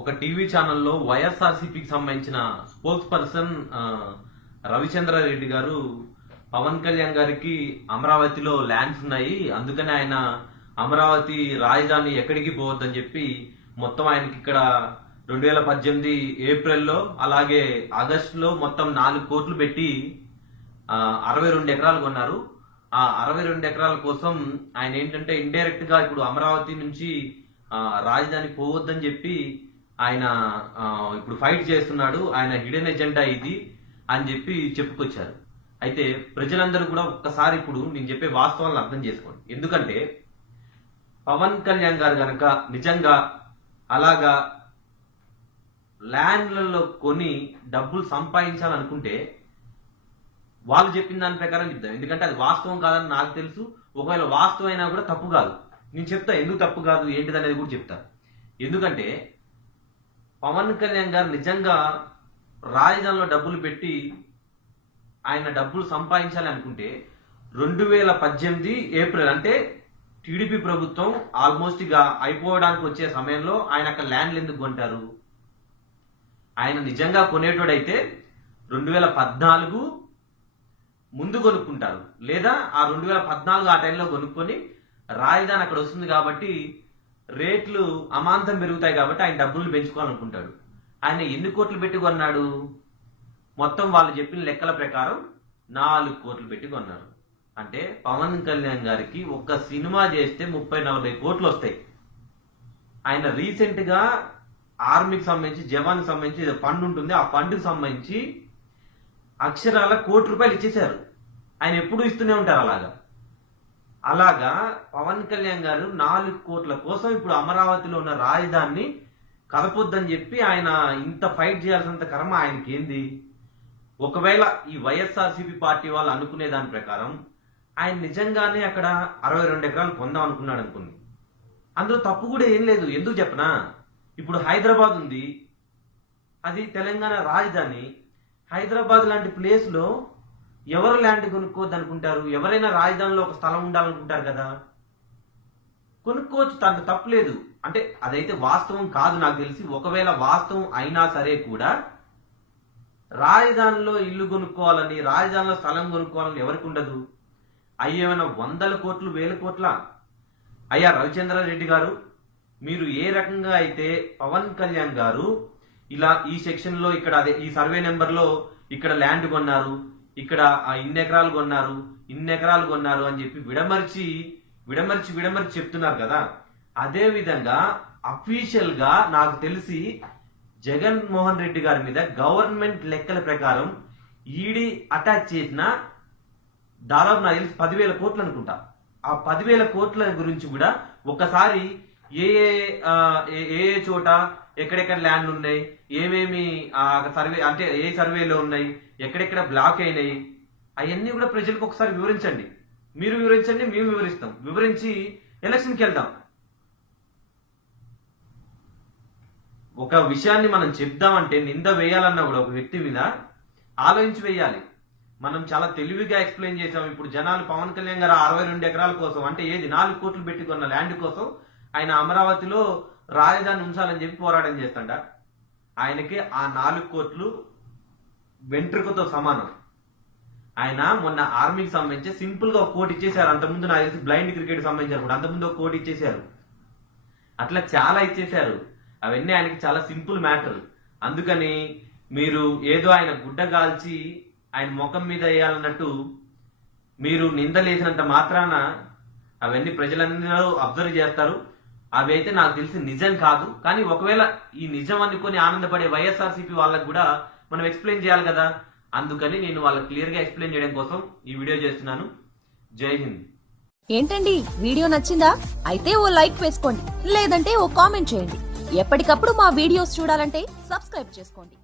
ఒక టీవీ ఛానల్లో వైఎస్ఆర్సీపీకి సంబంధించిన స్పోక్స్ పర్సన్ రవిచంద్రారెడ్డి గారు పవన్ కళ్యాణ్ గారికి అమరావతిలో ల్యాండ్స్ ఉన్నాయి. అందుకని ఆయన అమరావతి రాజధాని ఎక్కడికి పోవద్దని చెప్పి మొత్తం ఆయనకి ఇక్కడ రెండు వేల పద్దెనిమిది ఏప్రిల్లో అలాగే ఆగస్టులో మొత్తం నాలుగు కోట్లు పెట్టి అరవై రెండు ఎకరాలు కొన్నారు. ఆ అరవై రెండు ఎకరాల కోసం ఆయన ఏంటంటే ఇండైరెక్ట్గా ఇప్పుడు అమరావతి నుంచి రాజధాని పోవద్దని చెప్పి ఆయన ఇప్పుడు ఫైట్ చేస్తున్నాడు ఆయన హిడెన్ ఎజెండా ఇది అని చెప్పి చెప్పుకొచ్చారు. అయితే ప్రజలందరూ కూడా ఒక్కసారి ఇప్పుడు నేను చెప్పే వాస్తవాలను అర్థం చేసుకోండి. ఎందుకంటే పవన్ కళ్యాణ్ గారు కనుక నిజంగా అలాగా ల్యాండ్లలో కొని డబ్బులు సంపాదించాలనుకుంటే వాళ్ళు చెప్పిన దాని ప్రకారం చెప్తాం ఎందుకంటే అది వాస్తవం కాదని నాకు తెలుసు. ఒకవేళ వాస్తవం అయినా కూడా తప్పు కాదు. నేను చెప్తా ఎందుకు తప్పు కాదు ఏంటిది అనేది కూడా చెప్తా. ఎందుకంటే పవన్ కళ్యాణ్ గారు నిజంగా రాజధానిలో డబ్బులు పెట్టి ఆయన డబ్బులు సంపాదించాలి అనుకుంటే రెండు వేల పద్దెనిమిది ఏప్రిల్ అంటే టీడీపీ ప్రభుత్వం ఆల్మోస్ట్ ఇక అయిపోవడానికి వచ్చే సమయంలో ఆయన అక్కడ ల్యాండ్లు ఎందుకు కొంటారు? ఆయన నిజంగా కొనేటోడైతే రెండు వేల పద్నాలుగు ముందు కొనుక్కుంటారు. లేదా ఆ రెండు వేల పద్నాలుగు ఆ టైంలో కొనుక్కొని రాజధాని అక్కడ వస్తుంది కాబట్టి రేట్లు అమాంతం పెరుగుతాయి కాబట్టి ఆయన డబ్బులు పెంచుకోవాలనుకుంటాడు. ఆయన ఎన్ని కోట్లు పెట్టి కొన్నాడు? మొత్తం వాళ్ళు చెప్పిన లెక్కల ప్రకారం నాలుగు కోట్లు పెట్టి కొన్నారు. అంటే పవన్ కళ్యాణ్ గారికి ఒక్క సినిమా చేస్తే ముప్పై నలభై కోట్లు వస్తాయి. ఆయన రీసెంట్గా ఆర్మీకి సంబంధించి జవాన్కి సంబంధించి ఫండ్ ఉంటుంది. ఆ ఫండ్కి సంబంధించి అక్షరాల కోటి రూపాయలు ఇచ్చేశారు. ఆయన ఎప్పుడు ఇస్తూనే ఉంటారు అలాగా. అలాగా పవన్ కళ్యాణ్ గారు నాలుగు కోట్ల కోసం ఇప్పుడు అమరావతిలో ఉన్న రాజధానిని కలపొద్దని చెప్పి ఆయన ఇంత ఫైట్ చేయాల్సినంత కర్మ ఆయనకి ఏంది ఒకవేళ ఈ వైఎస్ఆర్సీపీ పార్టీ వాళ్ళు అనుకునే దాని ప్రకారం ఆయన నిజంగానే అక్కడ అరవై రెండు ఎకరాలు కొందాం అనుకున్నాడు అనుకుంది అందులో తప్పు కూడా ఏం లేదు. ఎందుకు చెప్పనా? ఇప్పుడు హైదరాబాద్ ఉంది. అది తెలంగాణ రాజధాని. హైదరాబాద్ లాంటి ప్లేస్లో ఎవరు ల్యాండ్ కొనుక్కోవద్దు అనుకుంటారు ఎవరైనా రాజధానిలో ఒక స్థలం ఉండాలనుకుంటారు కదా? కొనుక్కోవచ్చు తనకు తప్పలేదు అంటే అదైతే వాస్తవం కాదు నాకు తెలిసి. ఒకవేళ వాస్తవం అయినా సరే కూడా రాజధానిలో ఇల్లు కొనుక్కోవాలని రాజధానిలో స్థలం కొనుక్కోవాలని ఎవరికి ఉండదు? అయ్యేమైనా వందల కోట్లు వేల కోట్ల? అయ్యా రవిచంద్రారెడ్డి గారు మీరు ఏ రకంగా అయితే పవన్ కళ్యాణ్ గారు ఇలా ఈ సెక్షన్లో ఇక్కడ అదే ఈ సర్వే నెంబర్లో ఇక్కడ ల్యాండ్ కొన్నారు ఇక్కడ ఆ ఇన్ని ఎకరాలు కొన్నారు ఇన్ని ఎకరాలు కొన్నారు అని చెప్పి విడమర్చి విడమర్చి విడమర్చి చెప్తున్నారు కదా. అదే విధంగా అఫీషియల్గా నాకు తెలిసి జగన్ మోహన్ రెడ్డి గారి మీద గవర్నమెంట్ లెక్కల ప్రకారం ఈడీ అటాచ్ చేసిన దాదాపు నాకు తెలిసి పదివేల కోట్లు అనుకుంటా. ఆ పదివేల కోట్ల గురించి కూడా ఒకసారి ఏ ఏ చోట ఎక్కడెక్కడ ల్యాండ్ ఉన్నాయి? ఏమేమి ఆ సర్వే అంటే ఏ సర్వేలో ఉన్నాయి? ఎక్కడెక్కడ బ్లాక్ అయినాయి? అవన్నీ కూడా ప్రజలకు ఒకసారి వివరించండి. మీరు వివరించండి మేము వివరిస్తాం. వివరించి ఎలక్షన్కి వెళ్దాం. ఒక విషయాన్ని మనం చెప్దామంటే నింద వేయాలన్నా కూడా ఒక వ్యక్తి మీద ఆలోచించి వేయాలి. మనం చాలా తెలివిగా ఎక్స్ప్లెయిన్ చేసాం ఇప్పుడు జనాలు పవన్ కళ్యాణ్ గారు అరవై రెండు ఎకరాల కోసం అంటే ఏది? నాలుగు కోట్లు పెట్టుకున్న ల్యాండ్ కోసం ఆయన అమరావతిలో రాజధాని ఉంచాలని చెప్పి పోరాటం చేస్తాడ. ఆయనకి ఆ నాలుగు కోట్లు వెంట్రుకతో సమానం. ఆయన మొన్న ఆర్మీకి సంబంధించి సింపుల్గా ఒక కోటి ఇచ్చేశారు. అంతకుముందు నాకు తెలిసి బ్లైండ్ క్రికెట్ సంబంధించారు కూడా అంతకుముందు ఒక కోటి ఇచ్చేశారు. అట్లా చాలా ఇచ్చేశారు. అవన్నీ ఆయనకి చాలా సింపుల్ మ్యాటర్. అందుకని మీరు ఏదో ఆయన గుడ్డ కాల్చి ఆయన ముఖం మీద వేయాలన్నట్టు మీరు నిందలేసినంత మాత్రాన అవన్నీ ప్రజలందరూ అబ్జర్వ్ చేస్తారు. అవి అయితే నాకు తెలిసి నిజం కాదు. కానీ ఒకవేళ ఈ నిజం అనుకొని ఆనందపడే వైఎస్ఆర్సీపీ వాళ్ళకు కూడా మనం ఎక్స్ప్లెయిన్ చేయాలి కదా. అందుకని నేను వాళ్ళకి క్లియర్గా ఎక్స్ప్లెయిన్ చేయడం కోసం ఈ వీడియో చేస్తున్నాను. జై హింద్. ఏంటండి? వీడియో నచ్చిందా? అయితే ఓ లైక్ వేసుకోండి. లేదంటే ఓ కామెంట్ చేయండి. ఎప్పటికప్పుడు మా వీడియోస్ చూడాలంటే సబ్స్క్రైబ్ చేసుకోండి.